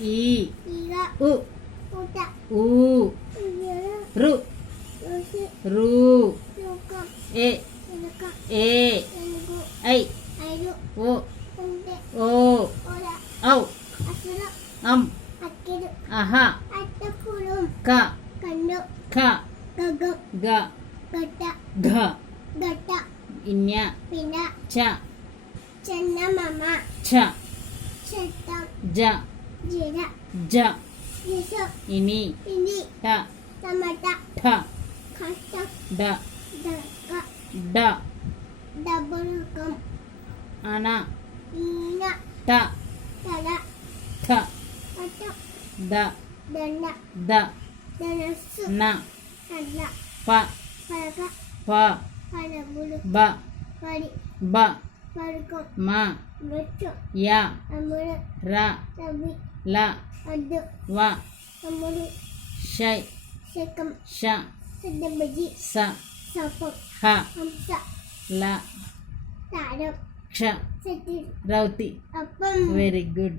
i. U. U. Ru. Ru. E. E. Ai. O. O. Au. Am. Aha. Ka. Ka. Ga. Ga. Inya. Pina. Cha chana mama. Cha chata ja. జ ఇని ట ఠ డ డ అన ట థ the the న ప ప బ బ మ య ర ಲ ವ ಶೈ ಶ ಸ ಹ ಲ ಕ್ಷ ರೌತಿ ವೆರಿ ಗುಡ್